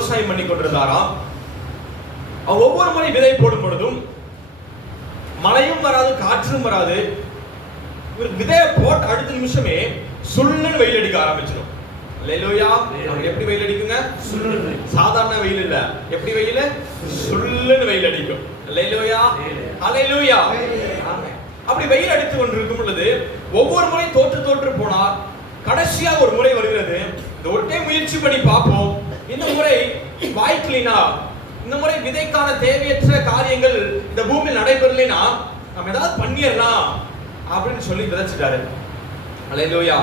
விவசாயம் பண்ணி கொண்டிருந்தாராம். அவர் ஒவ்வொரு முறை விதை போடும் பொழுதும் மழையும் வராது, காற்றும் வராது. விதையை போட்ட அடுத்த நிமிஷமே சுள்ளுன்னு வெயில் அடிக்க ஆரம்பிச்சிடும். அல்லேலூயா. எப்படி வெயில் அடிக்குங்க? சாதாரண வெயில் இல்ல. எப்படி வெயில்? சுள்ளுன்னு வெயில் அடிக்கும். அல்லேலூயா, அல்லேலூயா. அப்படி வெயில் அடித்து கொண்டிருக்கும் பொழுது ஒவ்வொரு முறை தோற்று போனார். கடைசியா ஒரு முறை வருகிறது. இந்த ஒட்டே முயற்சி பண்ணி பார்ப்போம், இந்த முறை வாய்க்கலினா, இந்த முறை விதைக்கான தேவையற்ற காரியங்கள் இந்த பூமியில் நடைபெறலைனா நம்ம ஏதாவது பண்ணிடலாம் அப்படின்னு சொல்லி விதைச்சிட்டாரு. அல்லேலூயா.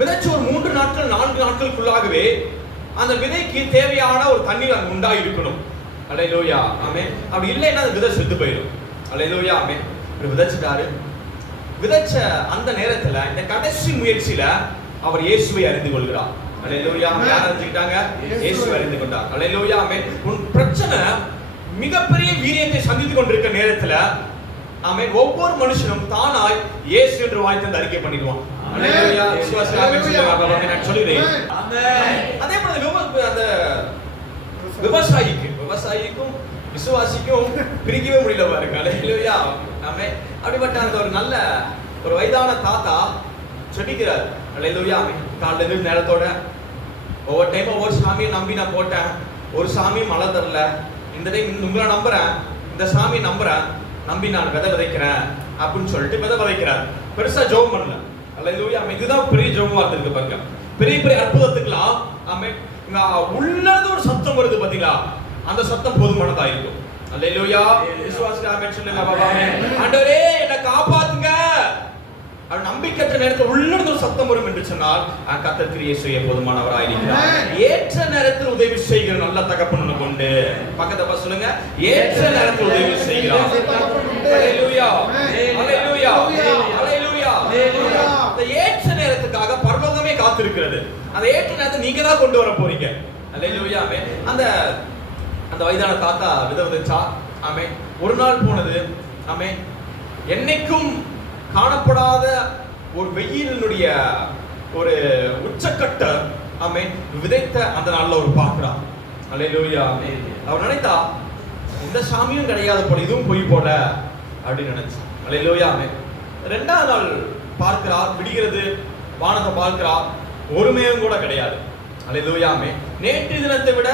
விதைச்சு ஒரு 3 நாட்கள் 4 நாட்களுக்குள்ளாகவே அந்த விதைக்கு தேவையான ஒரு தண்ணீர் அங்க உண்டாகி இருக்கணும். அல்லேலூயா. ஆமென். அப்படி இல்லைன்னா அந்த விதை செத்து போயிடும். அல்லேலூயா. ஆமென். விதைச்சிட்டாரு. விதைச்ச அந்த நேரத்துல இந்த கடைசி முயற்சியில அவர் இயேசுவை அறிந்து கொள்கிறார். அல்லேலூயா. யார் அறிஞ்சிட்டாங்க? இயேசுவை அறிந்து கொண்டார். அல்லேலூயா. ஆமென். உன் பிரச்சனை மிகப்பெரிய வீரியத்தை சந்தித்துக் கொண்டிருக்கிற நேரத்துல ஆமென், ஒவ்வொரு மனுஷனும் தானாய் இயேசு என்று வாய் தந்து அறிக்கை பண்ணிடுவான். அல்லேலூயா. விசுவாசி ஆமென் சொல்லுங்க. நான் சொல்லுறேன். ஆமென். அதே போல அந்த விவசாயிக்கும் விசுவாசிக்கும் பிரிக்கவே முடியல பாருங்க. அல்லேலூயா. ஆமென். அப்படிப்பட்ட அந்த ஒரு நல்ல ஒரு வயதான தாத்தா சொல்லிக்கிறார். அல்லேலூயா. ஆமென். காலையில இருந்து நேரத்தோட ஒவ்வொரு டைம் ஒவ்வொரு சாமியை நம்பி நான் போட்டேன், ஒரு சாமி மழை தரல, இந்த டைம் உங்களை நம்புறேன், இந்த சாமி நம்புறேன், நம்பி நான் விதை விதைக்கிறேன் அப்படின்னு சொல்லிட்டு விதை விதைக்கிறார். பெருசா ஜெபம் பண்ணல. அல்லேலூயா. இதுதான் பெரிய ஜெபமா இருந்திருக்கு பாருங்க. பெரிய பெரிய அற்புதத்துக்குலாம் ஆமென், உள்ளது ஒரு சத்தம் வருது பாத்தீங்களா, அந்த சத்தம் போதுமானதா இருக்கும். அல்லேலூயா. விசுவாசி ஆமென் சொல்லுங்க. ஆமென். ஆண்டவரே என்னை காப்பாத்துங்க. அது நம்பிக்கையற்ற நேரத்தில் உள்ளிருந்து ஒரு சத்தம் வரும் என்று சொன்னால் கர்த்தர் கிரியை செய்ய போதுமானவராய் இருக்கிறார். ஏற்ற நேரத்தில் உதவி செய்கிற நல்ல தகப்பனை கொண்டு பக்கத்தை பார்த்து சொல்லுங்க, ஏற்ற நேரத்தில் உதவி செய்கிறார். அல்லேலூயா. அல்லேலூயா. அல்லேலூயா. அந்த ஏற்ற நேரத்துக்காக பரலோகமே காத்திருக்கிறது. அந்த ஏற்ற நேரத்தை நீங்க தான் கொண்டு வர போறீங்க. அல்லேலூயா. அந்த அந்த வயதான தாத்தா விதை விதைச்சா. ஆமென். ஒரு நாள் போனது. ஆமென். என்னைக்கும் காணப்படாத ஒரு வெயிலினுடைய ஒரு உச்சக்கட்ட ஆமென் விதைத்த அந்த நாள்ல ஒரு பார்க்கிறார். அல்லேலூயா. அவர் நினைத்தா இந்த சாமியும் கிடையாது போல, இதுவும் போய் போல அப்படின்னு நினைச்சு. அல்லேலூயா. ஆமென். 2ஆவது நாள் பார்க்கிறார். விடுகிறது. வானத்தை பார்க்கிறார். ஒரு மேகம் கூட கிடையாது. அல்லேலூயா. ஆமென். நேற்று தினத்தை விட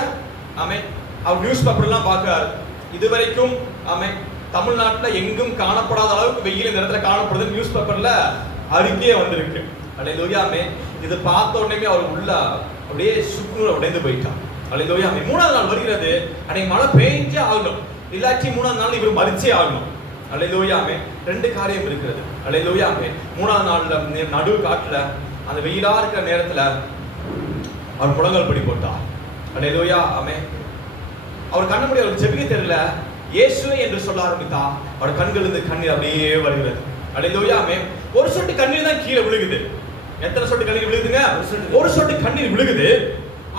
ஆமென் அவர் நியூஸ் பேப்பர் எல்லாம் பார்க்கிறார். இதுவரைக்கும் ஆமென் தமிழ்நாட்டில் எங்கும் காணப்படாத அளவுக்கு வெயில் இந்த இடத்துல காணப்படுது நியூஸ் பேப்பர்ல அறிக்கையே வந்திருக்கு. அல்லேலூயா. ஆமென். இது பார்த்த உடனே அவர் உள்ள அப்படியே சுக்குநூறு உடைந்து போயிட்டார். அல்லேலூயா. ஆமென். 3ஆவது நாள் வருகிறது. அன்னைக்கு மழை பெஞ்சே ஆகணும், இல்லாட்டி 3ஆவது நாள் இவர் மறிச்சே ஆகணும். அல்லேலூயா. ஆமென். 2 காரியம் இருக்கிறது. அல்லேலூயா. ஆமென். 3ஆவது நாள்ல நடு காட்டுல அந்த வெயிலா இருக்கிற நேரத்துல அவர் முழங்கால் படி போட்டார். அல்லேலூயா. ஆமென். அவர் கண்ண முடிய அவருக்கு ஜெபிக்க தெரியல. இயேசுவே என்று சொல்ல ஆரம்பித்தா அவர் கண்களிலிருந்து கண்ணீர் அப்படியே வருகிறது. அல்லேலூயா. ஆமென். ஒரு சொட்டு கண்ணீர் தான் கீழே விழுகுது. எத்தனை சொட்டு கண்ணீர் விழுகுதுங்க? ஒரு சொட்டு கண்ணீர் விழுகுது.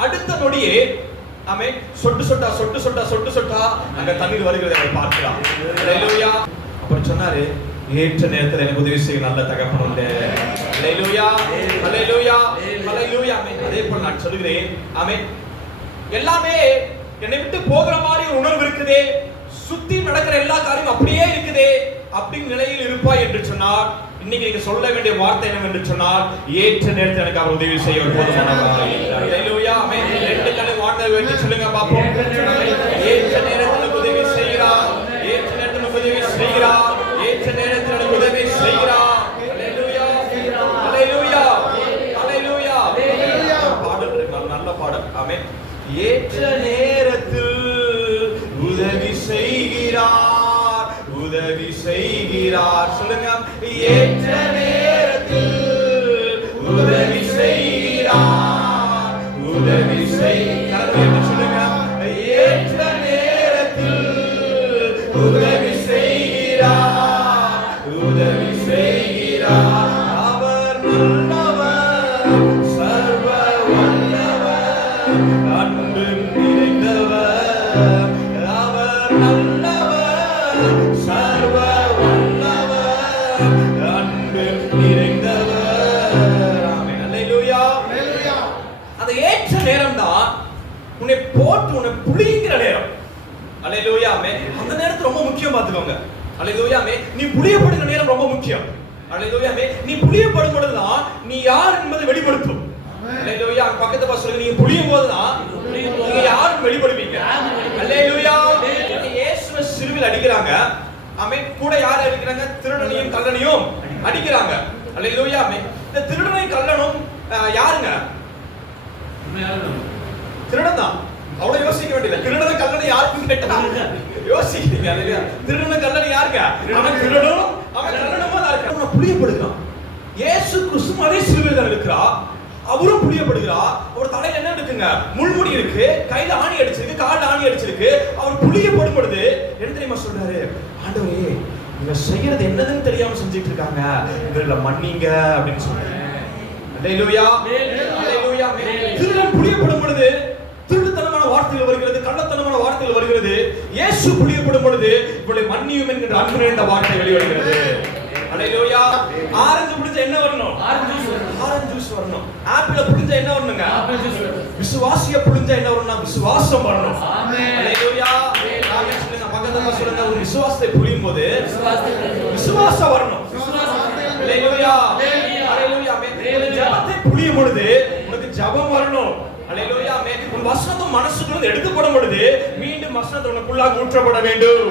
அடுத்த நொடியே ஆமென் சொட்டு சொட்டா சொட்டு சொட்டா சொட்டு சொட்டா அங்க தண்ணீர் வருகிறது. அவர் பார்க்கிறார். அல்லேலூயா. அப்புறம் சொன்னாரு, ஏற்ற நேரத்தில் எனக்கு உதவி செய்ய நல்ல தகப்பன் உண்டு. அல்லேலூயா. அல்லேலூயா. அல்லேலூயா. ஆமென். அதே போல நான் சொல்கிறேன். ஆமென். எல்லாமே என்னை விட்டு போகிற மாதிரி ஒரு உணர்வு இருக்குதே, சுத்தி நடக்கிற எல்லா காரியம் அப்படியே இருக்குதே அப்படிங்கிற நிலையில் இருப்பாய் என்று சொன்னார். இன்னைக்கு நீங்க சொல்ல வேண்டிய வார்த்தை என்னவென்று சொன்னால், ஏற்ற நேரத்தில் எனக்கு அவர் உதவி செய்ய போதுமானவராய் இருக்கிறார். அல்லேலூயா. ஆமென். 2 கண்ணை வார்த்தை வைத்து சொல்லுங்க பாப்போம். ஏற்ற நேரத்தில் உதவி செய்கிறார். ஏற்ற நேரத்தில் உதவி செய்கிறார். ஏற்ற நேரத்தில் உதவி செய்கிறார். அல்லேலூயா. அல்லேலூயா. அல்லேலூயா. பாடல் இருக்கு, நல்ல பாடல். ஆமென். ஏற்ற நேரத்தில் உதவி செய்கிறார். உதவி செய்கிறார். சொல்லுங்க, ஏற்ற நேரத்தில் உதவி செய்கிறார். உதவி செய்கிறார். சொல்லுங்க, ஏற்ற நேரத்தில் உதவி செய்கிறார். உதவி செய்கிறார். அவர் நல்லவர், சர்வ வல்லவர், அன்பு நிறைந்தவர். அவர் நல்லவர், சர்வ வல்லவர், அன்பு நிறைந்தவர். ஆமென். அல்லேலூயா. அந்த ஏற்ற நேரம் தான் உன்னை போட்டு உன்னை புளிங்கிற நேரம். அல்லேலூயா ஆமென். அந்த நேரத்துல ரொம்ப முக்கியம் பாத்துக்கோங்க. அல்லேலூயா ஆமென். நீ புளியப்படுகிற நேரம் ரொம்ப முக்கியம். அல்லேலூயா ஆமென். நீ புளியப்படும் பொழுதுதான் நீ யார் என்பதை வெளிப்படுத்தும். அல்லேலூயா. பக்கத்து பாஸ் சொல்லுங்க, நீங்க புளியும் போதுதான் நீங்க யாரும் வெளிப்படுவீங்க. அல்லேலூயா. இயேசுவை சிலுவையில் அடிக்கிறாங்க. ஆமென். கூட யாரை அடிக்கிறாங்க? திருடனையும் கள்ளனையும் அடிக்கிறாங்க. அல்லேலூயா ஆமென். இந்த திருடனையும் கள்ளனும் யாருங்க? திருடன் தான். அவ்வளவு யோசிக்க வேண்டியது. திருடனை கல்லணை யாருக்கும் கேட்டா யோசிக்கிறீங்க. இல்லையா? திருடனை கல்லணை யாருங்க? அவன் திருடனும் அவன் கல்லனுமா தான் இருக்கான். அவன் புளியப்படுகிறான். இயேசு கிறிஸ்து அதே சிலுவையில் தான் இருக்கிறார். அவரும் புளியப்படுகிறார். அவர் தலையில என்ன இருக்குங்க? முள்முடி இருக்கு, கையில ஆணி அடிச்சிருக்கு, கால்ல ஆணி அடிச்சிருக்கு. அவர் புளியப்படும் பொழுது என்ன தெரியுமா சொல்றாரு? ஆண்டவரே, இவங்க செய்யறது என்னதுன்னு தெரியாம செஞ்சுட்டு இருக்காங்க, இவங்களை மன்னிங்க அப்படின்னு சொல்றாரு. அல்லேலூயா. அல்லேலூயா. திருடன் புளியப்படும் பொழுது திருட்டுத்தனமான வார்த்தைகள் வருகிறது, கள்ளத்தனமான வார்த்தைகள் வருகிறது. இயேசு புளியப்படும் பொழுது இவளை மன்னியும் என்கிற அன்பு நிறைந்த வார்த்தை வெளிவருகிறது. அல்லேலூயா. ஆரஞ்சு புளிஞ்சா என்ன வரணும்? ஆரஞ்சு ஜூஸ் வரணும். ஆப்பிள் புளிஞ்சா என்ன வரணுங்க? ஆப்பிள் ஜூஸ் வரணும். விசுவாசிய புளிஞ்சா என்ன வரணும்னா விசுவாசம் வரணும். ஆமென். அல்லேலூயா. ஆமென் சொல்லுங்க. பக்கத்துல சொல்லுங்க, ஒரு விசுவாசத்தை புளியும் போது விசுவாசம் வரணும். அல்லேலூயா. அல்லேலூயா. ஆமென். ஜெபத்தை புளியும் பொழுது உனக்கு ஜெபம் வரணும். அல்லேலூயா. ஆமென். உன் வசனம் மனசுக்குள்ள எடுக்கப்படும் பொழுது மீண்டும் வசனம் உனக்குள்ளாக ஊற்றப்பட வேண்டும்.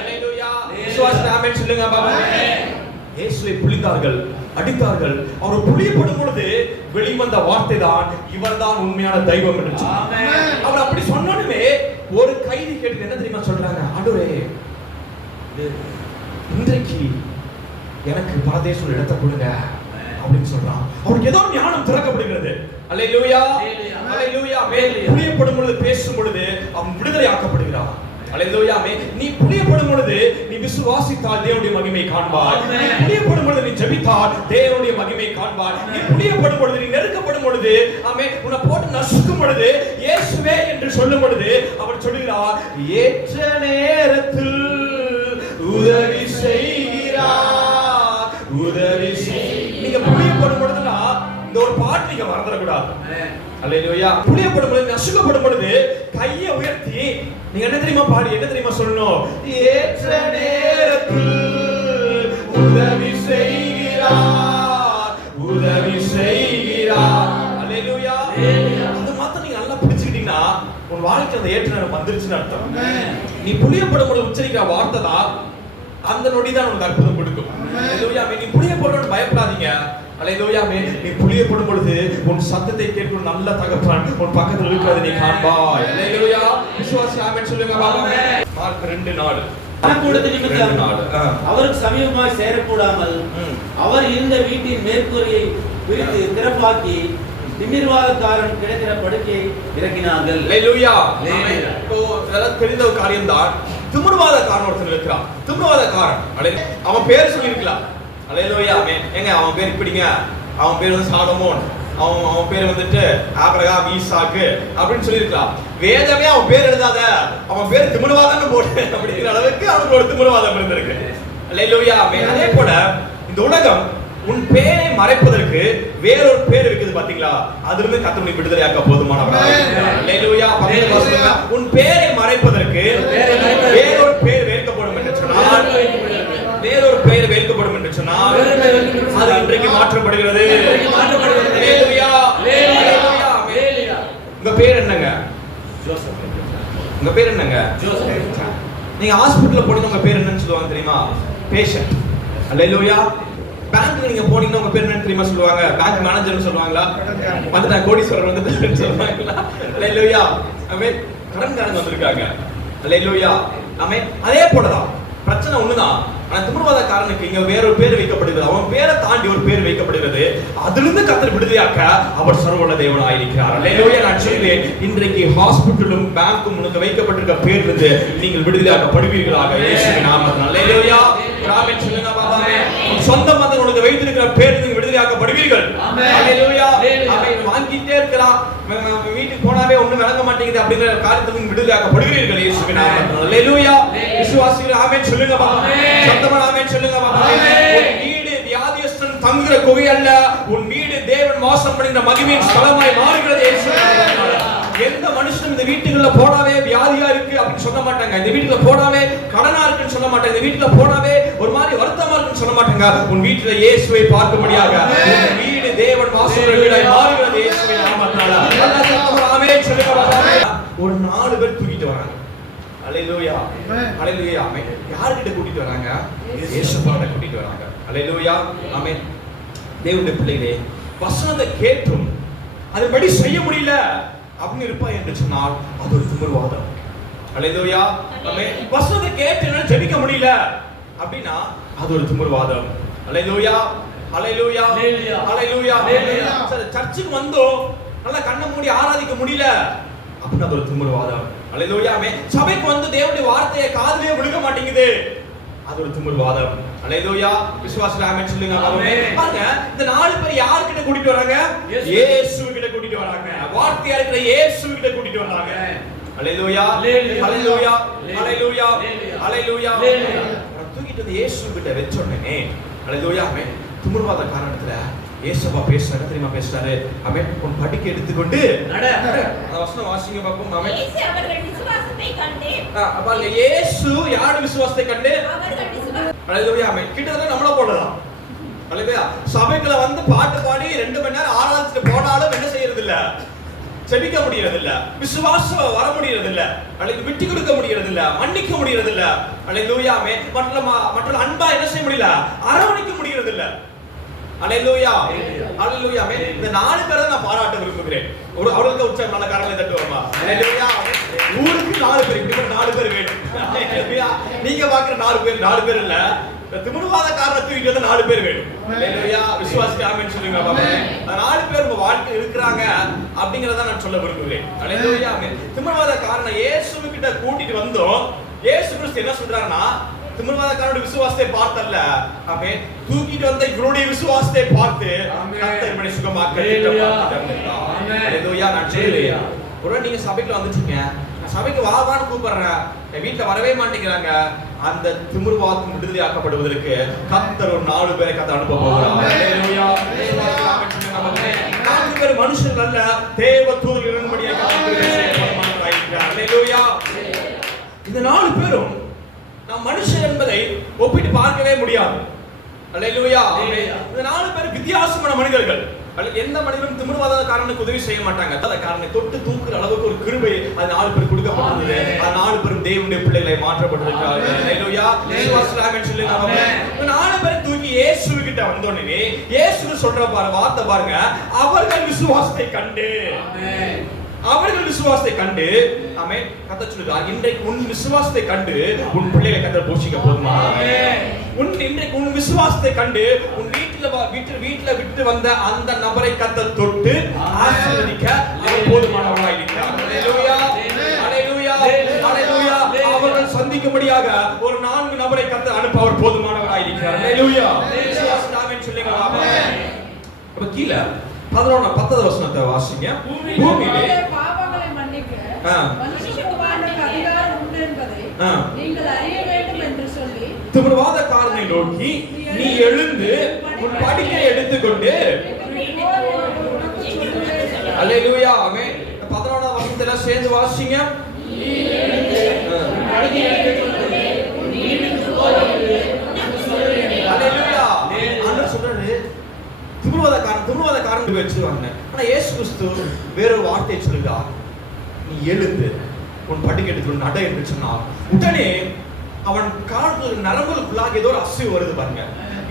அல்லேலூயா. விசுவாசத்தை ஆமென் சொல்லுங்க பாபா. இயேசுவை புளிந்தார்கள், அடித்தார்கள். அவர் புளியப்படும் பொழுது வெளிவந்த வார்த்தை தான் இவர்தான் உண்மையான தெய்வம் என்று சொன்னார். அவர் அப்படி சொன்னோனே ஒரு கைதி கேட்டு என்ன தெரியுமா சொல்றாங்க? ஆண்டவரே, இன்றைக்கு எனக்கு பரதேசம் இடத்தை கொடுங்க அப்படின்னு சொல்றான். அவருக்கு ஏதோ ஞானம் திறக்கப்படுகிறது. அல்லேலூயா. அல்லேலூயா. புளியப்படும் பொழுது பேசும் பொழுது அவன் விடுதலை ஆக்கப்படுகிறான். அல்லேலூயா. நீ புளியப்படும் பொழுது நீ விசுவாசித்தால் தேவனுடைய மகிமை காண்பாய். நீ புளியப்படும் பொழுது நீ ஜெபித்தால் தேவனுடைய மகிமை காண்பாய். நீ புளியப்படும் பொழுது நீ நெருக்கப்படும் பொழுது ஆமென் உன்னை போட்டு நசுக்கும் பொழுது இயேசுவே என்று சொல்லும் பொழுது அவர் சொல்கிறார், ஏற்ற நேரத்தில் உதவி செய்கிறார், உதவி செய். நீங்க புளியப்படும் பொழுதுனா இந்த ஒரு பாட்டு நீங்க மறந்துடக்கூடாது. அல்லேலூயா. புளியப்படும் பொழுது நசுக்கப்படும் பொழுது கையை உயர்த்தி நீங்க என்ன தெரியுமா பாடி என்ன தெரியுமா சொல்லணும்? ஏற்ற நேரத்தில் உதவி செய்கிறார், உதவி செய்கிறார். அல்லேலூயா. அது மாத்திரம் நீங்க நல்லா பிடிச்சுக்கிட்டீங்கன்னா உன் வாழ்க்கை அந்த ஏற்ற நேரம் வந்துருச்சுன்னு அர்த்தம். நீ புளியப்படும் பொழுது உச்சரிக்கிற வார்த்தை தான் அந்த நொடி தான் உனக்கு அற்புதம் கொடுக்கும். அல்லேலூயா. நீ புளியப்படும் பயப்படாதீங்க. அல்லேலூயா. நீ புளியப்படும் பொழுது உன் சத்தத்தை கேட்கும் நல்ல தகப்பன் உன் பக்கத்தில் இருக்கிறதை நீ காண்பாய். அல்லேலூயா. விசுவாசி ஆமென் சொல்லுங்க பாபா. மார்க் 2:4. கூடத்தில் நிமித்தம் அவருக்கு சமீபமாய் சேரக்கூடாமல் அவர் இருந்த வீட்டின் மேற்கூரையை பிரித்து திறப்பாக்கி திமிர்வாதக்காரன் கிடைக்கிற படுக்கையை இறக்கினார்கள். அல்லேலூயா. இப்போ இதெல்லாம் தெரிந்த ஒரு காரியம் தான். திமிர்வாதக்காரன் ஒருத்தன் இருக்கிறான். திமிர்வாதக்காரன் அவன் பேர் சொல்லியிருக்கலாம். அல்லேலூயா. ஆமென். ஏங்க அவன் பேர் இப்படிங்க, அவன் பேர் வந்து சாலமோன், அவன் பேர் வந்துட்டு ஆபிரகாம், ஈசாக்கு அப்படின்னு சொல்லியிருக்கலாம். வேதமே அவன் பேர் எழுதாத, அவன் பேர் திமிர்வாதம்னு போட்டு அப்படிங்கிற அளவுக்கு அவனுக்கு ஒரு திமிர்வாதம் இருந்திருக்கு. அல்லேலூயா. ஆமென். அதே போல இந்த உலகம் உன் பேரை மறைப்பதற்கு வேறொரு பேர் இருக்குது பாத்தீங்களா? அதிலிருந்து கர்த்தர் விடுதலையாக்க போதுமானவரா? அல்லேலூயா. உன் பேரை மறைப்பதற்கு வேறொரு பேர் வைக்கப்படும் என்று சொன்னால், வேறொரு பெயர் வைக்கப்படும் என்று சொன்னால் அது இன்றைக்கு மாற்றப்படுகிறது. அல்லேலூயா. அல்லேலூயா. உங்க பேர் என்னங்க? ஜோசப். உங்க பேர் என்னங்க? ஜோசப். நீங்க ஹாஸ்பிடல்ல போனீங்க உங்க பேர் என்னன்னு சொல்லுவாங்க தெரியுமா? பேஷண்ட். அல்லேலூயா. பேங்க்ல நீங்க போனீங்கன்னா உங்க பேர் என்ன தெரியுமா சொல்லுவாங்க? பேங்க் மேனேஜர்னு சொல்லுவாங்களா? வந்துட்டா கோடீஸ்வரர் வந்துட்டாருன்னு சொல்லுவாங்களா? அல்லேலூயா. ஆமென். கடன்காரங்க வந்திருக்காங்க. அல்லேலூயா. ஆமென். அதே போலதான் பிரச்சனை ஒண்ணுதான். ஆனா திமிர்வாதக்காரனுக்கு இங்க வேறொரு பேர் வைக்கப்படுகிறது. அவன் பேரை தாண்டி ஒரு பேர் வைக்கப்படுகிறது. அதிலிருந்து கர்த்தர் விடுதலையாக்க அவர் சர்வவல்ல தேவனாய் இருக்கிறார். அல்லேலூயா. நான் சொல்கிறேன், இன்றைக்கு ஹாஸ்பிடலும் பேங்க்கும் உனக்கு வைக்கப்பட்டிருக்க பேரிலிருந்து நீங்கள் விடுதலையாக்கப்படுவீர்களாக இயேசுவின் நாமத்தில். அல்லேலூயா. ஆமென் சொல்லுங்க பாபா. சொந்த மதம் உனக்கு வைத்திருக்கிற பேரிலிருந்து விடுதலையாக்கப்படுவீர்கள். அல்லேலூயா. ஆமென். வாங்கிட்டே இருக்கலாம், வீட்டுக்கு போனாவே ஒண்ணும் விளங்க மாட்டேங்குது அப்படிங்கிற காரியத்திலிருந்து விடுதலையாக்கப்படுவீர்கள் இயேசுவின் நாமத்தில். அல்லேலூயா. விசுவாசிகள் ஆமென் சொல்லுங்க பாபா. ஆமென் சொல்லுங்க பாபா. உன் வீடு வியாதியஸ்தன் தங்குகிற குகை அல்ல, உன் வீடு தேவன் வாசம் பண்ணுகிற மகிமையின் ஸ்தலமாய் மாறுகிறது இயேசுவின் நாமத்தில். எந்த மனுஷனும் இந்த வீட்டுக்குள்ள போனாவே வியாதியா இருக்கு அப்படின்னு சொல்ல மாட்டாங்க. இந்த வீட்டுக்குள்ள போனாவே கடனா இருக்குன்னு சொல்ல மாட்டாங்க. இந்த வீட்டுக்குள்ள போனாவே ஒரு மாதிரி வருத்தமா இருக்குன்னு சொல்ல மாட்டாங்க. உன் வீட்டுல இயேசுவை பார்க்கும்படியாக உன் வீடு தேவன் வாசமுள்ள வீடாய் மாறுகிறது இயேசுவின் நாமத்தால. அல்லாஹ் சத்தமா ஆமென் சொல்லுங்க. ஒரு 4 பேர் தூக்கிட்டு வராங்க. அல்லேலூயா அல்லேலூயா ஆமென். யார்கிட்ட கூட்டிட்டு வராங்க? இயேசுவாட கூட்டிட்டு வராங்க. அல்லேலூயா ஆமென். தேவனுடைய பிள்ளைகளே, வசனத்தை கேட்டும் அதுபடி செய்ய முடியல அப்படின்னு இருப்பா என்று சொன்னால் அது ஒரு திமிர்வாதம். அல்லேலூயா ஆமென். வசனத்தை கேட்டு ஜெபிக்க முடியல அப்படின்னா அது ஒரு திமிர்வாதம். அல்லேலூயா அல்லேலூயா அல்லேலூயா. சரி, சர்ச்சுக்கு வந்தோம் நல்லா கண்ண மூடி ஆராதிக்க முடியல அப்படின்னா அது ஒரு திமிர்வாதம். அல்லேலூயா ஆமென். சபைக்கு வந்து தேவனுடைய வார்த்தையை காதுலயே விழுக மாட்டேங்குது, அது ஒரு திமிர்வாதம். அல்லேலூயா. விசுவாசம் ஆமென் சொல்லுங்க. ஆமென். பாருங்க, இந்த 4 பேர் யார் கிட்ட கூட்டிட்டு வராங்க? இயேசு கிட்ட கூட்டிட்டு வராங்க. வார்த்தையா இருக்கிற இயேசு கிட்ட கூட்டிட்டு வராங்க. அல்லேலூயா அல்லேலூயா அல்லேலூயா அல்லேலூயா. தூக்கிட்டு வந்து இயேசு கிட்ட வெச்ச உடனே அல்லேலூயா ஆமென். திமிர்வாத காரணத்துல இயேசுவா பேசுறாரு, தெரியுமா பேசுறாரு? ஆமென். உன் படிக்க எடுத்துக்கொண்டு நட. அந்த வசனம் வாசிங்க பாப்போம். ஆமென். இயேசு அவர்கள் விசுவாசத்தை கண்டு பாருங்க, இயேசு யார் விசுவாசத்தை கண்டு? அவர்கள் விசுவாசம். அல்லேலூயா ஆமென். கிட்டத்தட்ட நம்மள போலதான். அல்லேலூயா. சபைக்குள்ள வந்து பாட்டு பாடி 2 மணி நேரம் ஆராதிச்சிட்டு போனாலும் என்ன செய்யறது இல்ல? செபிக்க முடியறது இல்ல. விசுவாசம் வர முடியறது இல்ல. அல்லேலூயா. விட்டு கொடுக்க முடியறது இல்ல. மன்னிக்க முடியறது இல்ல. அல்லேலூயா ஆமென். மற்ற அன்பா என்ன செய்ய முடியல? அரவணைக்க முடியறது இல்ல. அல்லேலூயா அல்லேலூயா ஆமென். இந்த 4 பேரை நான் பாராட்ட விரும்புகிறேன். அவர்களுக்கு உற்சாகம் நல்ல காரணங்களை தட்டுவோமா? அல்லேலூயா. ஊருக்கு 4 பேர், இப்படி 4 பேர் வேணும். அல்லேலூயா. நீங்க பாக்குற 4 பேர் இல்ல, திமிர்வாத காரணத்துக்கு வந்து 4 பேர் வேணும். அல்லேலூயா. விசுவாசிக்கு ஆமென் சொல்லுங்க பாப்பா. 4 பேர் உங்க வாழ்க்கை இருக்கிறாங்க அப்படிங்கறத நான் சொல்ல விரும்புகிறேன். அல்லேலூயா ஆமென். திமிர்வாத காரணம் இயேசு கிட்ட கூட்டிட்டு வந்தோம். இயேசு கிறிஸ்து என்ன சொல்றாருன்னா, திமிர்வாதக்காரனுடைய விசுவாசத்தை பார்த்தல்ல, ஆமென், தூக்கிட்டு வந்த இவருடைய விசுவாசத்தை பார்த்து கர்த்தர் இவனை சுகமாக்க திட்டமிட்டார். அல்லேலூயா. நான் சொல்றேன், ஒருவேளை நீங்க சபைக்கு வந்துட்டீங்க, நான் சபைக்கு வான்னு கூப்பிடுறேன், என் வீட்டுல வரவே மாட்டேங்கிறாங்க, அந்த திமிர்வாதம் விடுதலை ஆக்கப்படுவதற்கு கர்த்தர் ஒரு 4 பேரை கத்த அனுப்ப போகிறார். அல்லேலூயா. 4 பேர் மனுஷர்கள் அல்ல, தேவ தூதர்கள் இறங்கும்படியாக கர்த்தர் செய்யப்படுகிறார். அல்லேலூயா. இந்த 4 பேரும் நாம் மனுஷன் என்பதை ஒப்பிட்டு பார்க்கவே முடியாது. அல்லேலூயா. இந்த 4 பேர் வித்தியாசமான மனிதர்கள். எந்த மனிதனும் திமிர்வாத காரணனுக்கு உதவி செய்ய மாட்டாங்க. அந்த காரணனை தொட்டு தூக்குற அளவுக்கு ஒரு கிருபை அது 4 பேர் கொடுக்கப்பட்டது. அந்த 4 பேரும் தேவனுடைய பிள்ளைகளை மாற்றப்பட்டிருக்கிறார்கள். அல்லேலூயா. விசுவாசம் ஆமென் சொல்லுங்க. இந்த 4 பேர் தூக்கி இயேசு கிட்ட வந்தோனே இயேசு சொல்ற வார்த்தை பாருங்க, அவர்கள் விசுவாசத்தை கண்டு. ஆமென். அவர்கள் விசுவாசத்தை கண்டு. ஆமென். கர்த்தர் சொல்றார், இன்றைக்கு உன் விசுவாசத்தை கண்டு உன் பிள்ளைகளை கர்த்தர் போஷிக்க போதுமா? ஆமென். இன்றைக்கு உன் விசுவாசத்தை கண்டு உன் வீட்டுல விட்டு வந்த அந்த நபரை கர்த்தர் தொட்டு ஆசீர்வதிக்க அவர் போதுமானவராய் இருக்கிறார். அல்லேலூயா அல்லேலூயா அல்லேலூயா. அவர்கள் சந்திக்கும்படியாக ஒரு 4 நபரை கர்த்தர் அனுப்ப அவர் போதுமானவராய் இருக்கிறார். அல்லேலூயா. விசுவாசம் ஆமென் சொல்லுங்க. ஆமென். அப்ப கீழ 11வது வசனத்தை வாசிங்க. பூமியிலே பாவங்களை மன்னிக்க மனுஷகுமாரனுக்கு அதிகாரம் உண்டு என்பதை நீங்கள் அறிய வேண்டும் என்று சொல்லி திமிர்வாதக்காரனை நோக்கி, நீ எழுந்து உன் படுக்கையை எடுத்துக்கொண்டு. அல்லேலூயா ஆமென். 11வது வசனத்தை சேர்ந்து வாசிங்க. அல்லேலூயா. ஆண்டவர் சொல்றாரு, திமிர்வாதக்காரன் வச்சிருவாங்க. ஆனா இயேசு கிறிஸ்து வேறொரு வார்த்தையை சொல்லுகிறார், நீ எழுந்து உன் படுக்கை எடுத்து நட என்று சொன்னார். உடனே அவன் கால்கள் நரம்புகளுக்குள்ளாக ஏதோ ஒரு அசைவு வருது பாருங்க.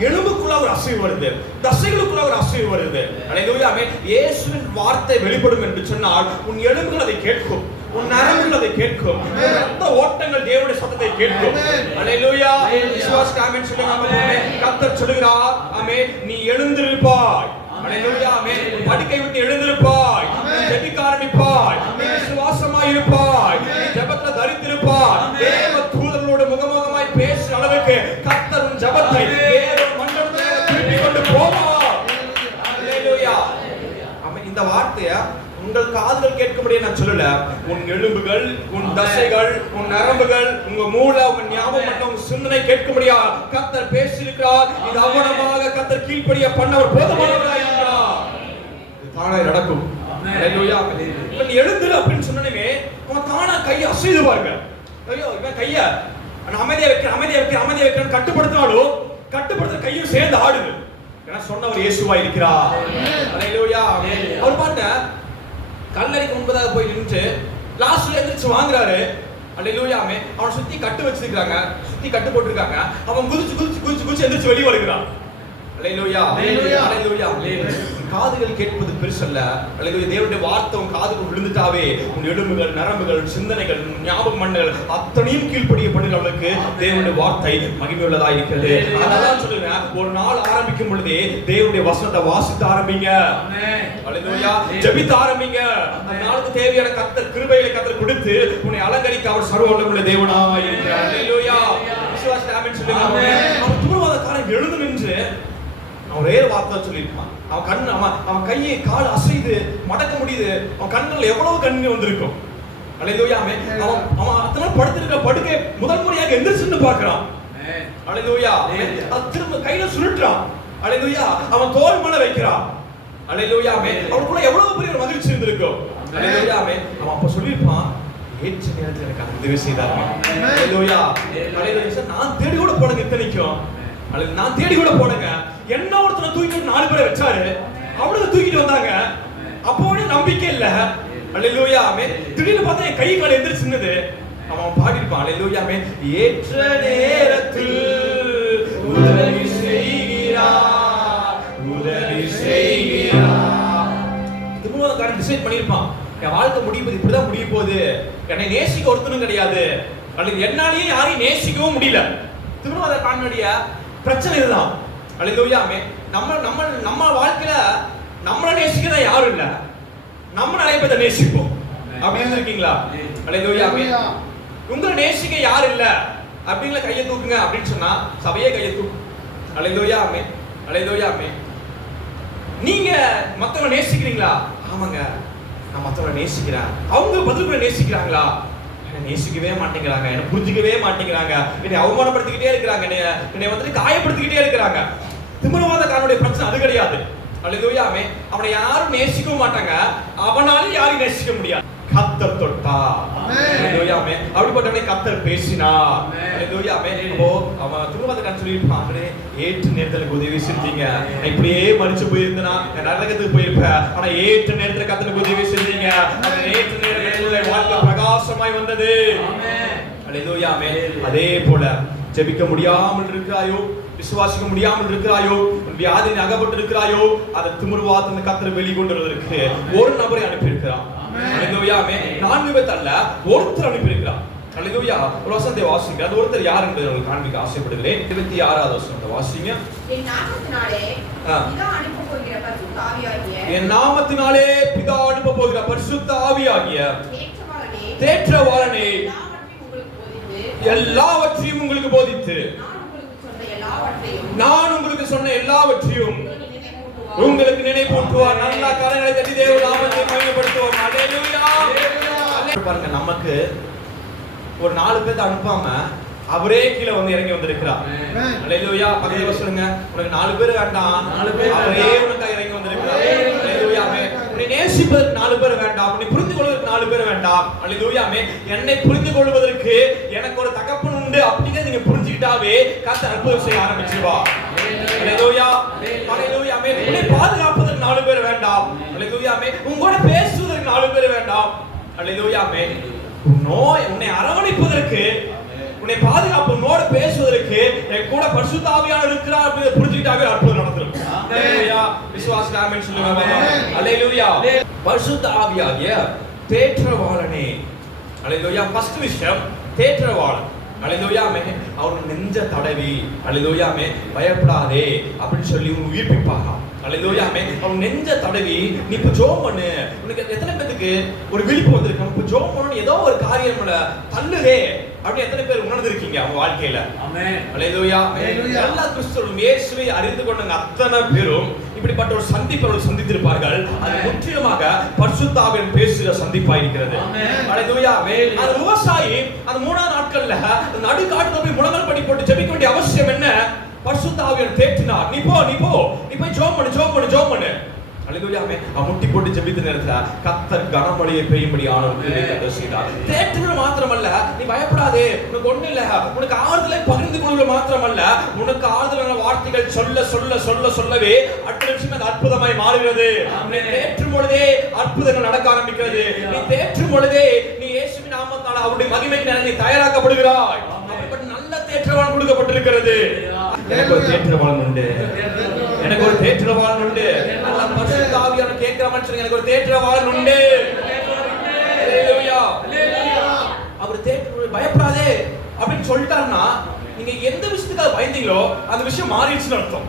எலும்புக்குள்ள ஒரு அசைவு வருது, தசைகளுக்குள்ள ஒரு அசைவு வருது. அல்லேலூயா ஆமென். இயேசுவின் வார்த்தை வெளிப்படும் என்று சொன்னால் உன் எலும்புகள் அதை கேட்கும், உன் நரம்புகள் அதை கேட்கும், ரத்த ஓட்டங்கள் தேவனுடைய சத்தத்தை கேட்கும். அல்லேலூயா. விசுவாசிக்க ஆமென் சொல்லுங்க. ஆமென். கர்த்தர் சொல்கிறார், ஆமென், நீ எழுந்திருப்பாய். அல்லேலூயா ஆமென். படுக்கை விட்டு எழுந்திருப்பாய், ஜெபிக்க ஆரம்பிப்பாய், விசுவாசமாய் இருப்பாய், ஜெபத்துல தரித்திருப்பாய், தேவ தூதர்களோடு முகமுகமாய் பேசுற அளவுக்கு கர்த்தர் உன் ஜெபத்தை வேறொரு மண்டலத்திலே திருப்பி கொண்டு போவார். அல்லேலூயா ஆமென். இந்த வார்த்தையை உங்கள் காதுகள் கேட்கும்படியே நான் சொல்லல, உன் எலும்புகள், உன் தசைகள், உன் நரம்புகள், உங்க மூளை, உங்க ஞாபகம் மற்றும் உங்க சிந்தனை கேட்கும்படியா கர்த்தர் பேசியிருக்கிறார். இது அவனமாக கர்த்தர் கீழ்ப்படிய பண்ணவர் போதுமானவராக இருக்கிறார். இது தானாய் நடக்கும். அல்லேலூயா. இப்ப நீ எழுந்துரு அப்படின்னு சொன்னனே அவன் தானா கையை அசைது பாருங்க. ஐயோ இவன் கைய அமைதியா வைக்கிறேன்னு கட்டுப்படுத்தினாலும் கட்டுப்படுத்த கையும் சேர்ந்து ஆடுது. ஏன்னா சொன்னவர் இயேசுவா இருக்கிறார். அல்லேலூயா. அவர் பாருங்க கல்லறைக்கு முன்பதாக போய் நின்று லாஸ்ட்ல எந்திரிச்சு வாங்குறாரு. அல்லேலூயா. அவனை சுத்தி கட்டு வச்சிருக்காங்க, சுத்தி கட்டு போட்டுருக்காங்க. அவன் குதிச்சு எந்திரிச்சு வெளியே வருகிறான். அல்லேலூயா. காதுகள் கேட்பது பெருசல்ல. அல்லேலூயா. தேவனுடைய வார்த்தை உன் காதுக்கு விழுந்துட்டாவே உன் எலும்புகள், நரம்புகள், சிந்தனைகள், ஞாபக மண்டல் அத்தனையும் கீழ்ப்படியப்படுகிறவர்களுக்கு தேவனுடைய வார்த்தை மகிமையுள்ளதா இருக்கிறது. அதான் சொல்லுங்க, ஒரு நாள் ஆரம்பிக்கும் பொழுதே தேவனுடைய வசனத்தை வாசித்து ஆரம்பிங்க. அல்லேலூயா. ஜெபித்து ஆரம்பிங்க. அந்த நாளுக்கு தேவையான கர்த்தர் கிருபைகளை கர்த்தர் கொடுத்து உன்னை அலங்கரிக்க அவர் சர்வ வல்லமையுள்ள தேவனாய் இருக்கிறார். அல்லேலூயா. விசுவாசத்தை ஆமென் சொல்லுங்க. அவன் தூரவாதக்காரன் எழுந்து நின்று அவன் வேற வார்த்தை சொல்லிருப்பான். அவன் கையை கால் அசைது மடக்க முடியுது. அவன் கண்கள் எவ்வளவு கண்ணீர் வந்திருக்கும். அல்லேலூயா. அவன் அத்தனை படுத்திருக்கிற படுக்கை முதல் முறையாக எந்திரிச்சு பார்க்கிறான். அல்லேலூயா. திரும்ப கையில சுருட்டுறான். அல்லேலூயா. அவன் தோள் மேல வைக்கிறான். அல்லேலூயா. அவனுக்குள்ள எவ்வளவு பெரிய மகிழ்ச்சி இருந்திருக்கும். அல்லேலூயா. அவன் அப்ப சொல்லிருப்பான், ஏற்ற நேரத்தில் எனக்கு உதவி செய்தாங்க. அல்லேலூயா. அல்லேலூயா. நான் தேடி கூட போனங்க இத்தனைக்கும். நான் தேடி கூட போனங்க. என்ன ஒருத்தனை தூக்கிட்டு 4 பேரை வச்சாரு, அவனுக்கு தூக்கிட்டு வந்தாங்க. அப்போவே நம்பிக்கை இல்ல. அல்லேலூயா. திடீர்னு பார்த்தா என் கை கால் எந்திரிச்சுன்னது. அவன் பாடிருப்பான். அல்லேலூயா. ஏற்ற நேரத்தில் உதவி செய்கிறார், உதவி செய்கிறார். திருமணக்காரன் டிசைட் பண்ணிருப்பான், என் வாழ்க்கை முடியுது, இப்படிதான் முடிய போகுது. என்னை நேசிக்க ஒருத்தனும் கிடையாது, அல்லது என்னாலேயே யாரையும் நேசிக்கவும் முடியல. திருமணக்காரனுடைய பிரச்சனை இதுதான். அல்லேலூயா. நம்ம வாழ்க்கையில நம்மள நேசிக்க யாரும் இல்ல, நம்ம நிறைய பேரை நேசிப்போம். அப்படின்னு இருக்கீங்களா? அல்லேலூயா. உங்களை நேசிக்க யாரும் இல்ல அப்படிங்களா கையை தூக்குங்க அப்படின்னு சொன்னா சபையே கையை தூக்கும். அல்லேலூயா. அல்லேலூயா. நீங்க மத்தவங்களை நேசிக்கிறீங்களா? ஆமாங்க, நான் மத்தவங்களை நேசிக்கிறேன். அவங்க பதில் நேசிக்கிறாங்களா? என்னை நேசிக்கவே மாட்டேங்கிறாங்க, என்னை புரிஞ்சிக்கவே மாட்டேங்கிறாங்க, என்னை அவமானப்படுத்திக்கிட்டே இருக்கிறாங்க, என்னை வந்துட்டு காயப்படுத்திக்கிட்டே இருக்கிறாங்க. திமிரவாதக்காரனுடைய பிரச்சனை அது கிடையாது. அல்லேலூயா. அவனை யாரும் நேசிக்கவும் மாட்டாங்க, அவனால யாரையும் நேசிக்க முடியாது. கர்த்தர் தொட்டா. அல்லேலூயா. அப்படிப்பட்டவனை கர்த்தர் பேசினார். அல்லேலூயா. அப்போ அவன் திமிரவாதக்காரன் சொல்லியிருப்பான், ஏற்ற நேரத்துல உதவி செஞ்சீங்க, இப்படியே மறிச்சு போயிருந்தனா நரகத்துக்கு போயிருப்பேன். ஆனா ஏற்ற நேரத்துல கர்த்தருக்கு உதவி செஞ்சீங்க, அந்த ஏற்ற நேரத்துல வாழ்க்கை பிரகாசமாய் வந்தது. அல்லேலூயா. அதே போல ஜெபிக்க முடியாமல் இருக்கிறாயோ, விசுவாசிக்க முடியாமல் இருக்கிறாயோ, வியாதியில் அகப்பட்டு இருக்கிறாயோ, அதை திமிர்வாதத்திலிருந்து கர்த்தர் வெளிக்கொண்டு வருவதற்கு ஒரு நபரை அனுப்பி இருக்கிறார். அல்லேலூயா. 4 பேர் அல்ல, ஒருத்தர் அனுப்பி இருக்கிறார். அல்லேலூயா. ஒரு வசனத்தை வாசிங்க. அது ஒருத்தர் யார் என்பதை உங்களுக்கு காண்பிக்க ஆசைப்படுகிறேன். 26வது வசனத்தை வாசிங்க. என் நாமத்தினாலே பிதா அனுப்ப போகிற பரிசுத்த ஆவியாகிய தேற்றவாளனே எல்லாவற்றையும் உங்களுக்கு போதித்து நான் உங்களுக்கு சொன்ன எல்லாவற்றையும் உங்களுக்கு நினைப்பூட்டுவார். நல்ல கரங்களை தட்டி தேவ நாமத்தை மகிமைப்படுத்துவோம். அல்லேலூயா. பாருங்க, நமக்கு ஒரு 4 பேர் அனுப்பாம அவரே கீழே வந்து இறங்கி வந்திருக்கிறார். அல்லேலூயா. பக்கத்துல சொல்லுங்க, உனக்கு 4 பேர் வேண்டாம், அவரே உனக்கு இறங்கி வந்திருக்கிறார். அல்லேலூயா. உன்னை நேசிப்பதற்கு 4 பேர் வேண்டாம், உன்னை புரிந்து கொள்வதற்கு 4 பேர் வேண்டாம். அல்லேலூயா. என்னை புரிந்து கொள்வதற்கு எனக்கு ஒரு தகப்பன் உண்டு அப்படிங்கறத நீங்க புரிஞ்சுக்கிட்டாவே கர்த்தர் அற்புதம் செய்ய ஆரம்பிச்சிடுவார். அல்லேலூயா. அல்லேலூயா. உன்னை பாதுகாப்பதற்கு 4 பேர் வேண்டாம். அல்லேலூயா. உங்களோட பேசுவதற்கு 4 பேர் வேண்டாம். அல்லேலூயா. உன்னை அரவணைப்பதற்கு, உன்னை பாதுகாப்பு, உன்னோட பேசுவதற்கு என் கூட பரிசுத்த ஆவியானவர் இருக்கிறார் அப்படிங்கறத புரிஞ்சுக்கிட்டாவே அற்புதம் நடந்துரும். அல்லேலூயா. விசுவாசி ஆமென் சொல்லுங்க. அல்லேலூயா. பரிசுத்த ஆவியாகிய தேற்றவாளனே. அல்லேலூயா. ஃபர்ஸ்ட் விஷயம் தேற்றவாளன். அல்லேலூயா. அவர் நெஞ்ச தடவி, அல்லேலூயா, பயப்படாதே அப்படின்னு சொல்லி உன் உயிர்ப்பிப்பாங்க. அல்லேலூயா. அவன் நெஞ்ச தடவி நீ இப்ப ஜெபம் பண்ணு. உனக்கு எத்தனை பேருக்கு ஒரு விழிப்பு வந்திருக்கு, இப்ப ஜெபம் பண்ணணும், ஏதோ ஒரு காரியம் தள்ளுதே அப்படி எத்தனை பேர் உணர்ந்திருக்கீங்க அவங்க வாழ்க்கையில? ஆமென். அல்லேலூயா. எல்லா கிறிஸ்தவரும் இயேசுவை அறிந்து கொண்டவங்க அத்தனை பேரும் இப்படிப்பட்ட ஒரு சந்திப்பை சந்தித்திருப்பார்கள். அது முற்றிலுமாக பரிசுத்த ஆவியானவர் பேசுகிற சந்திப்பா இருக்கிறது. அல்லேலூயா. அந்த விவசாயி அந்த 3ஆவது நாட்கள்ல நடுக்காட்டுல போய் முழங்கால் படி போட்டு ஜெபிக்க வேண்டிய அவசியம் என்ன? பரிசுத்த ஆவியானவர் தேற்றினார். நீ போய் ஜெபம் பண்ணு. அல்லேலூயா ஆமென். முட்டி போட்டு ஜெபித்த நேரத்துல கர்த்தர் கனமழையை பெய்யும்படி ஆனவருக்கு கர்த்தர் செய்தார். தேற்றுவது மாத்திரமல்ல, நீ பயப்படாதே, உனக்கு ஒண்ணு இல்ல, உனக்கு ஆறுதலை பகிர்ந்து கொள்வது மாத்திரமல்ல, உனக்கு ஆறுதலான வார்த்தைகள் சொல்ல சொல்ல சொல்ல சொல்லவே அடுத்த நிமிஷம் அது அற்புதமாய் மாறுகிறது. நீ தேற்றும் பொழுதே அற்புதங்கள் நடக்க ஆரம்பிக்கிறது. நீ தேற்றும் பொழுதே நீ இயேசுவின் நாமத்தால் அவருடைய மகிமைக்கு நீ தயாராக்கப்படுகிறாய். அப்படிப்பட்ட நல்ல தேற்றவாளன் கொடுக்கப்பட்டிருக்கிறது. எனக்கு ஒரு தேற்றவாளன் உண்டு, எனக்கு ஒரு தேற்றவாளன் உண்டு. நல்ல பரிசுத்த ஆவியான கேட்கிற மனுஷன் எனக்கு ஒரு தேற்றவாளன் உண்டு. ஹalleluya. அவர் தேற்ற பயப்படாதே அப்படின்னு சொல்லிட்டாருன்னா நீங்க எந்த விஷயத்துக்காக பயந்தீங்களோ அந்த விஷயம் மாறிடுச்சுன்னு அர்த்தம்.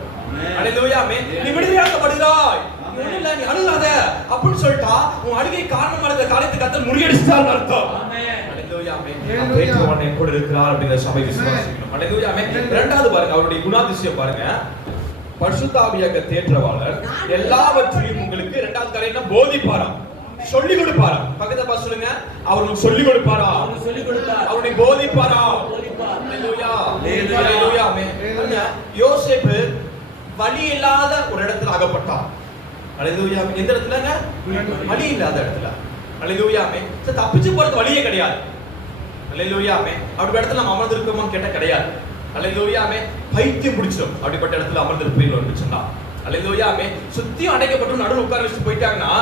ஹalleluya. நீ விடுதலையாக்கப்படுகிறாய். இல்ல நீ அழுகாத அப்படின்னு சொல்லிட்டா உன் அழுகை காரணமான காரியத்தை கர்த்தர் முறியடிச்சார்னு அர்த்தம். ஹalleluya. தேற்றவாளன் என் கூட இருக்கிறார் அப்படிங்கிற சபை விசுவாசிக்கணும். ஹalleluya. இரண்டாவது பாருங்க, அவருடைய குணாதிசயம் பாருங்க. பரிசுத்த ஆவியாக தேற்றவாளர் எல்லாவற்றையும் உங்களுக்கு இரண்டாவது காரியம் போதிப்பாராம், சொல்லிக் கொடுப்பாராம். பக்கத்துல பார்த்து சொல்லுங்க, அவருக்கு சொல்லிக் கொடுப்பாராம், அவருக்கு சொல்லிக் கொடுத்தார், அவருக்கு போதிப்பாராம். ஹalleluya. ஹalleluya. ஆமென். யோசேப்பு வழி இல்லாத ஒரு இடத்துல அகப்பட்டான். ஹalleluya. எந்த இடத்துலங்க? வழி இல்லாத இடத்துல. ஹalleluya. ஆமென். தப்பிச்சு போறது வழியே கிடையாது. ஹalleluya. ஆமென். அப்படி இடத்துல நம்ம அமர்ந்திருக்கோமான்னு கேட்டா கிடையாது. ஹalleluya. ஆமென். பைத்தியம் பிடிச்சிடும் அப்படிப்பட்ட இடத்துல அமர்ந்திருப்பீங்கன்னு சொன்னா. ஹalleluya. ஆமென். சுத்தி அடைக்கப்பட்டு நடுவுல உட்கார வச்சு போயிட்டாங்கன்னா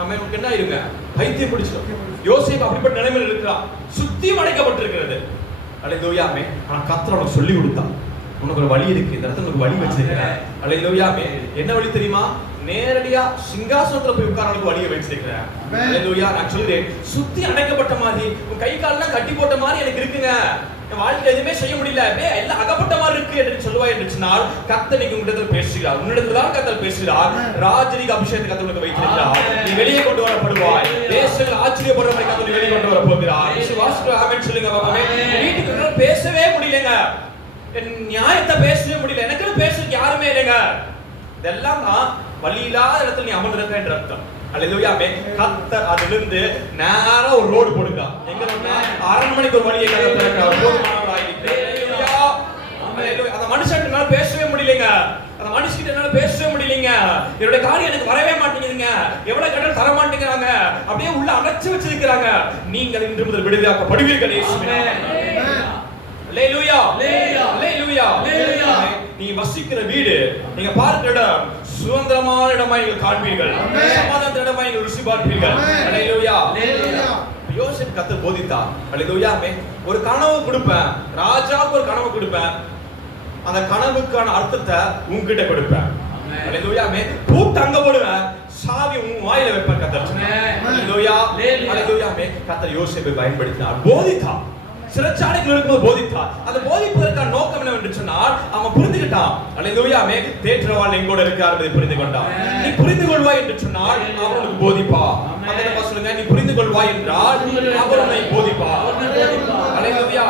ஆமென், உங்களுக்கு என்ன ஆயிருங்க? பைத்தியம் பிடிச்சிடும். யோசேப்பு அப்படிப்பட்ட நிலைமையில் இருக்கிறான், சுத்தியும் அடைக்கப்பட்டிருக்கிறது. ஹalleluya. ஆமென். ஆனா கர்த்தர் அவனுக்கு சொல்லி கொடுத்தான், உனக்கு ஒரு வழி இருக்கு, இந்த இடத்துல உனக்கு வழி வச்சிருக்கிறேன். ஹalleluya. ஆமென். என்ன வழி தெரியுமா? நேரடியா சிங்காசனத்துல போய் உட்கார்றதுக்கு வழியை வச்சிருக்கிறேன். ஹalleluya. நான் சொல்றேன், சுத்தி அடைக்கப்பட்ட மாதிரி உன் கை கால்லாம் கட்டி போட்ட மாதிரி எனக்கு இருக்குங்க, என் வாழ்க்கையில எதுவுமே செய்ய முடியல, அப்படியே எல்லாம் அகப்பட்ட மாதிரி இருக்கு என்று சொல்லுவாய் என்று சொன்னால் கர்த்தர் நீங்க உங்களிடத்தில் பேசுகிறார், உன்னிடத்தில் தான் கர்த்தர் பேசுகிறார். ராஜரீக அபிஷேகத்தை கர்த்தர் உங்களுக்கு வைத்திருக்கிறார். நீ வெளியே கொண்டு வரப்படுவாய். தேசங்கள் ஆச்சரியப்படுற மாதிரி கர்த்தர் வெளியே கொண்டு வர போகிறார். விசுவாசிக்கிற ஆமென் சொல்லுங்க பாப்பாவே. வீட்டுக்கு பேசவே முடியலங்க, என் நியாயத்தை பேசவே முடியல, எனக்கு பேசுறதுக்கு யாருமே இல்லைங்க. இதெல்லாம் தான் வழி இல்லாத இடத்துல நீ அமர்ந்திருக்க என்ற அர்த்தம். ஹalleluya. கர்த்தர் அதிலிருந்து நேரா ஒரு ரோடு போடுங்க. எங்க ரோடுனா அரண்மனைக்கு ஒரு வழியை கர்த்தர் திறக்கிறார். போதுமானவராய் இருக்கிறார். ஹalleluya. அந்த மனுஷன்கிட்ட பேசவே முடியலங்க, அந்த மனுஷிட்ட என்னால பேசவே முடியலங்க, என்னோட காரியம் எனக்கு வரவே மாட்டேங்குதுங்க, எவ்வளவு கடல் தர மாட்டேங்கிறாங்க, அப்படியே உள்ள அடைச்சு வச்சிருக்காங்க. நீங்கள் இன்று முதல் விடுதலையாக்கப்படுவீர்கள் இயேசுவின் நாமத்தில். ஹalleluya. ஹalleluya. ஹalleluya. நீ வசிக்கிற வீடு, நீங்க பார்க்கிற இடம் சுதந்திரமான இடமாய் நீங்கள் காண்பீர்கள், சமாதான இடமாய் நீங்கள் ருசி பார்ப்பீர்கள். ஹalleluya. யோசேப்பு கர்த்தர் போதித்தார். ஹalleluya. ஒரு கனவு கொடுப்பேன், ராஜாவுக்கு ஒரு கனவு கொடுப்பேன், அந்த கனவுக்கான அர்த்தத்தை உன்கிட்ட கொடுப்பேன். ஹalleluya. பூட்டு அங்க போடுவேன், சாவி உன் வாயில வைப்பேன் கர்த்தர். ஹalleluya. ஹalleluya. கர்த்தர் யோசேப்பை பயன்படுத்தினார், போதித்தார். சிறைச்சாலைக்குள்ள இருக்கும்போது போதித்தார். அந்த போதிப்பதற்கான நோக்கம் என்னவென்று சொன்னால் அவன் புரிந்துகிட்டான். ஹalleluya. தேற்றவாளன் எங்கூட இருக்கிறார் என்பதை புரிந்து கொண்டான். நீ புரிந்து கொள்வாய் என்று சொன்னால் அவர் உனக்கு போதிப்பார். அதனால சொல்லுங்க, நீ புரிந்து கொள்வாய் என்றால் அவர் உன்னை போதிப்பார். ஹalleluya.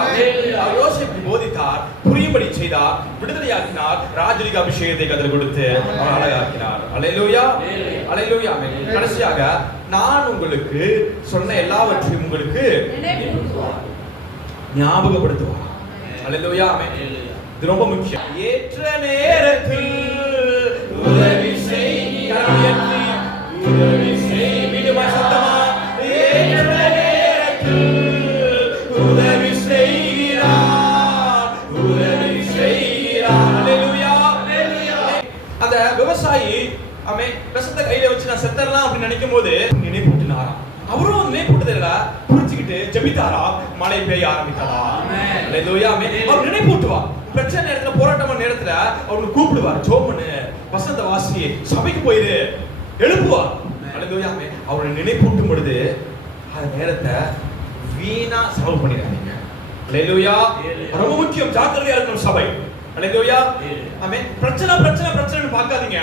யோசேப்பு போதித்தார், புரியும்படி செய்தார், விடுதலையாக்கினார், ராஜரீக அபிஷேகத்தை கர்த்தர் கொடுத்து அவரை அழகாக்கினார். ஹalleluya. ஹalleluya. கடைசியாக நான் உங்களுக்கு சொன்ன எல்லாவற்றையும் உங்களுக்கு ஞாபகப்படுத்துவார். ஹalleluya. இது ரொம்ப முக்கியம். ஏற்ற நேரத்தில் உதவி செய், உதவி செய், மீண்டுமா சத்தமா, ஏற்ற நேரத்தில் உதவி செய்கிறார், உதவி செய்கிறார். ஹalleluya. அந்த விவசாயி அவன் விஷத்தை கையில வச்சு நான் செத்தறலாம் அப்படின்னு நினைக்கும் போது நினைப்பூட்டினாராம். அவரும் நினைப்பூட்டுதல புரிஞ்சுக்கிட்டு ஜெபித்தாரா, மழை பெய்ய ஆரம்பித்தாரா. ஹalleluya. அவர் நினைப்பூட்டுவா. பிரச்சனை நேரத்துல, போராட்டமான நேரத்துல அவருக்கு கூப்பிடுவார், ஜோமனு, வசந்த வாசி, சபைக்கு போயிரு, எழுப்புவார். ஹalleluya. அவரை நினைப்பூட்டும் பொழுது அந்த நேரத்தை வீணா செலவு பண்ணிடாதீங்க. ஹalleluya. ரொம்ப முக்கியம், ஜாக்கிரதையா இருக்கணும் சபை. ஹalleluya. ஆமென். பிரச்சனை பிரச்சனை பிரச்சனைன்னு பார்க்காதீங்க.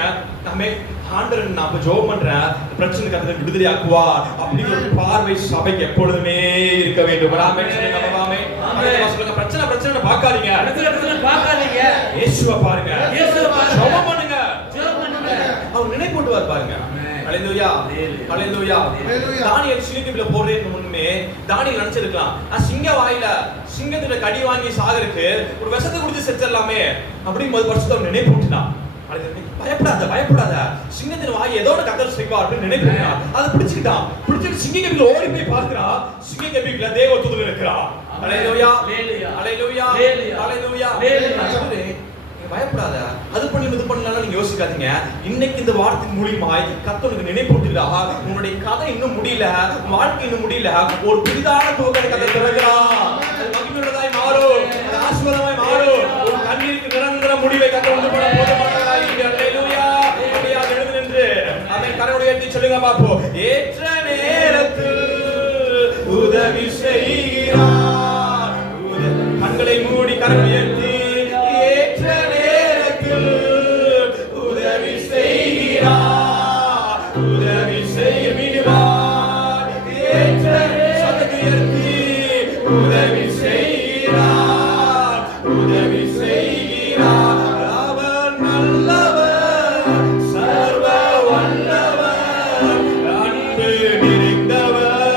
ஆமென். ஆண்டவர் நான் அப்ப ஜெபம் பண்றேன், பிரச்சனை கர்த்தர் விடுதலையாக்குவார் அப்படிங்கிற பார்வை சபைக்கு எப்பொழுதுமே இருக்க வேண்டும். ஆமென் சொல்லுங்க. ஆமென். ஆமென் சொல்லுங்க. பிரச்சனை பிரச்சனை பார்க்காதீங்க, பிரச்சனை பார்க்காதீங்க, இயேசுவை பாருங்க, இயேசுவை பாருங்க, ஜெபம் பண்ணுங்க, ஜெபம் பண்ணுங்க. அவர் நினைப்பூட்டுவார் பாருங்க. ஹalleluya. ஹalleluya. தானியேல் சிங்கத்துக்குள்ள போறதுக்கு முன்னே தானியேல் நினைச்சிருக்கலாம், நான் சிங்க வாயில சிங்கத்துல கடி வாங்கி சாகருக்கு ஒரு விஷத்தை குடிச்சு செத்துறலாமே அப்படிங்கும்போது பரிசுத்தர் நினைப்பூட்டினார். பயப்படாத பயப்படாத, சிங்கத்தின் வாய் ஏதோ கத்தர் செய்வார் அப்படின்னு நினைக்கிறான். அதை பிடிச்சிட்டு சிங்கக்கபில ஓடி போய் பார்க்கிறா. சிங்கக்கபில தேவதூதன் இருக்கிறா. அல்லேலூயா அல்லேலூயா அல்லேலூயா. பயப்படாத, அது பண்ணி இது பண்ணலாம் நீங்க யோசிக்காதீங்க. இன்னைக்கு இந்த வார்த்தையின் மூலியமாய் கர்த்தருக்கு நினைப்பூட்டுகிறா. உன்னுடைய கதை இன்னும் முடியல, வாழ்க்கை இன்னும் முடியல, ஒரு புதிதான துவக்கத்தை கர்த்தர் திறக்கிறார். அது மகிமையுள்ளதாய் மாறும், அது ஆசீர்வாதமாய் மாறும். ஒரு கண்ணீருக்கு நிரந்தர முடிவை கர்த்தர் உண்டு பண்ண போதுமானவராய் இருக்கிறார். அல்லேலூயா. அப்படியே எழுந்து நின்று அதை கரங்களை உயர்த்தி சொல்லுங்க பாப்போம். ஏற்ற நேரத்தில் உதவி செய்கிறார். கண்களை மூடி கரங்களை உயர்த்தி ஏற்ற நேரத்தில் உதவி செய்கிறார். உதவி செய்கிறார். ஏற்ற சத்தத்தை உயர்த்தி உதவி செய்கிறார். உதவி செய்கிறார். அவர் நல்லவர், சர்வ வல்லவர், அன்பு நிறைந்தவர்.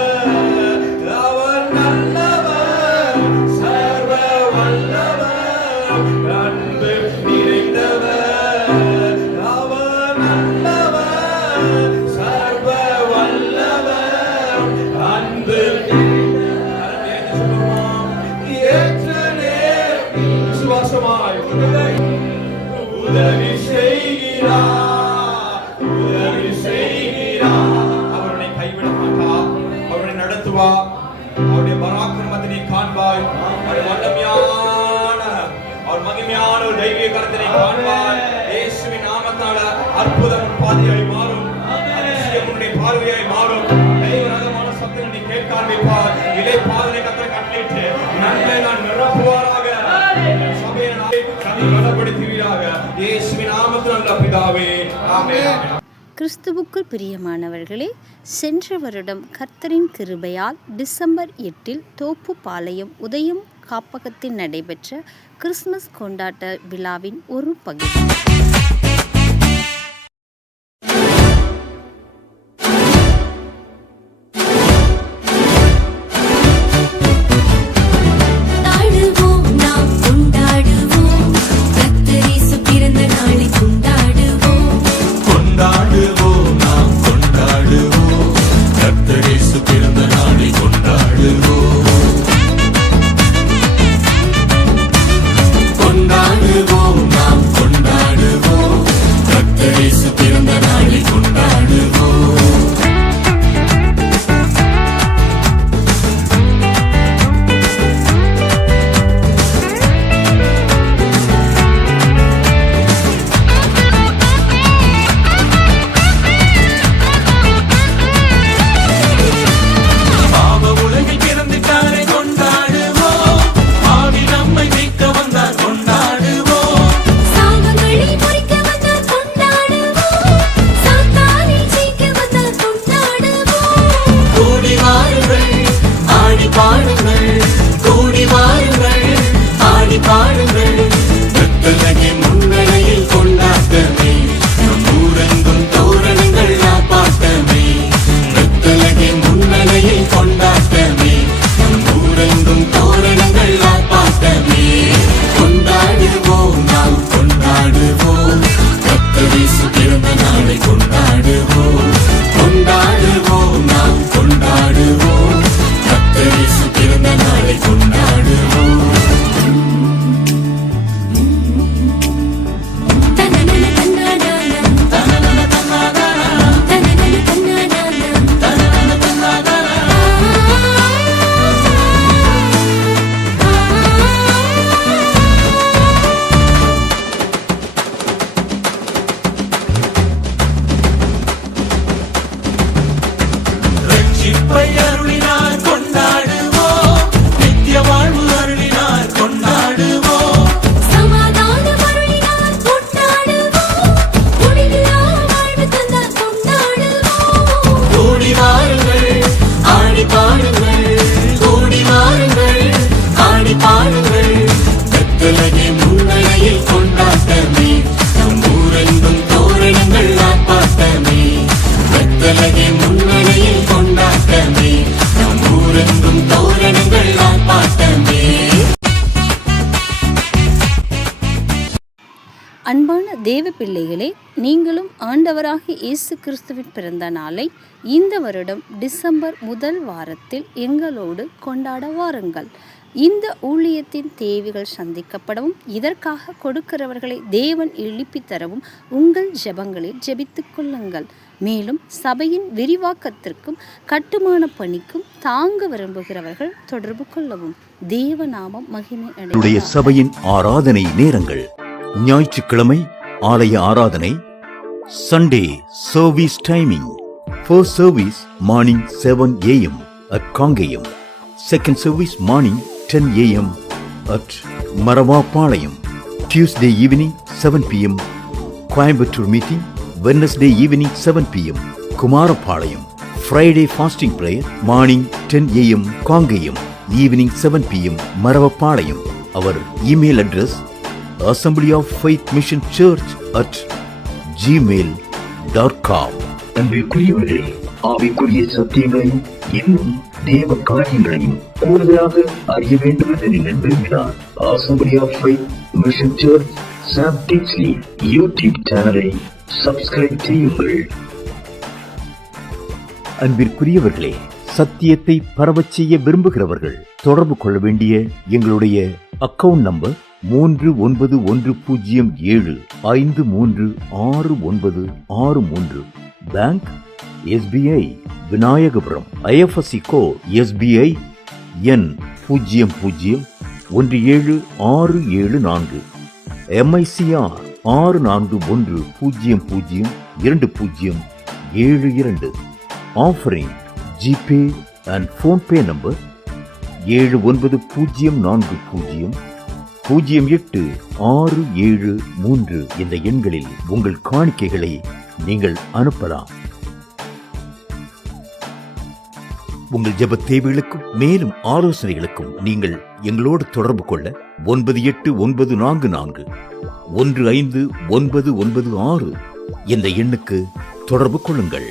அவர் நல்லவர், சர்வ வல்லவர், அன்பு நிறைந்தவர். அவர் நல்லவர், சர்வ வல்லவர், அன்பு விசுவாசமாய் உதவி செய்கிறார். உதவி செய்கிறார். அவருடைய கைவிட மாட்டார், அவருடைய நடத்துவா. அவருடைய பராக்கிரமத்தினை காண்பாய். அவருடைய வல்லமையான, அவர் மகிமையான ஒரு தெய்வீக கரத்தினை காண்பாய். இயேசுவின் நாமத்தால அற்புதம் பாதையாய் மாறும், அதிசயம் உன்னுடைய பார்வையாய் மாறும். தெய்வீகமான சத்தங்களை கேட்க ஆரம்பிப்பார். இலை பாதனை கத்தரை கட்டளையிட்டு நன்மை நான் நிரப்புவாராக. சபையை பலப்படுத்துவீராக. இயேசுவின் நாமத்தில் நல்ல பிதாவே, ஆமென். கிறிஸ்துவுக்குள் பிரியமானவர்களே, சென்ற வருடம் கர்த்தரின் கிருபையால் டிசம்பர் 8 தோப்புப்பாளையம் உதயம் காப்பகத்தில் நடைபெற்ற கிறிஸ்துமஸ் கொண்டாட்ட விழாவின் ஒரு பகுதி. தேவ பிள்ளைகளே, நீங்களும் ஆண்டவராகிய இயேசு கிறிஸ்துவின் பிறந்த நாளை இந்த வருடம் டிசம்பர் முதல் வாரத்தில் எங்களோடு கொண்டாட வாருங்கள். இந்த ஊழியத்தின் தேவைகள் சந்திக்கப்படவும் இதற்காக கொடுக்கிறவர்களை தேவன் எழுப்பித் தரவும் உங்கள் ஜெபங்களில் ஜெபித்துக் கொள்ளுங்கள். மேலும் சபையின் விரிவாக்கத்திற்கும் கட்டுமான பணிக்கும் தாங்க விரும்புகிறவர்கள் தொடர்பு கொள்ளவும். தேவநாமம் மகிமை உடைய சபையின் ஆராதனை நேரங்கள்: ஞாயிற்றுக்கிழமை ஆலய ஆராதனை. Sunday service timing: first service morning 7 a.m. at Kangayam, second service morning 10 a.m. at Maravapalayam, Tuesday evening 7 p.m. Coimbatore meeting, Wednesday evening 7 p.m. Kumarapalayam, Friday fasting prayer morning 10 a.m. Kangayam, evening 7 p.m. Maravapalayam. Our email address Assembly of Faith Mission Church at gmail.com. அன்பிற்குரியவர்களே, ஆவிக்குரிய சத்தியங்களையும் இன்னும் தேவ காரியங்களையும் கூடுதலாக அறிய வேண்டும் என்று நீங்கள் விரும்பினால் Assembly of Faith Mission Church Sam Tinsley YouTube சேனலை சப்ஸ்கிரைப் செய்யுங்கள். அன்பிற்குரியவர்களே, சத்தியத்தை பரவச் செய்ய விரும்புகிறவர்கள் தொடர்பு கொள்ள வேண்டிய எங்களுடைய account number 311075366963. Bank SBI Vinayagapuram. IFSC code SBI N 0017674. MICR 64102072. Offering GPay and PhonePe number 79400867 இந்த எண்களில் உங்கள் காணிக்கைகளை நீங்கள் அனுப்பலாம். உங்கள் ஜெப தேவைகளுக்கும் மேலும் ஆலோசனைகளுக்கும் நீங்கள் எங்களோடு தொடர்பு கொள்ள 9894415996 என்ற எண்ணுக்கு தொடர்பு கொள்ளுங்கள்.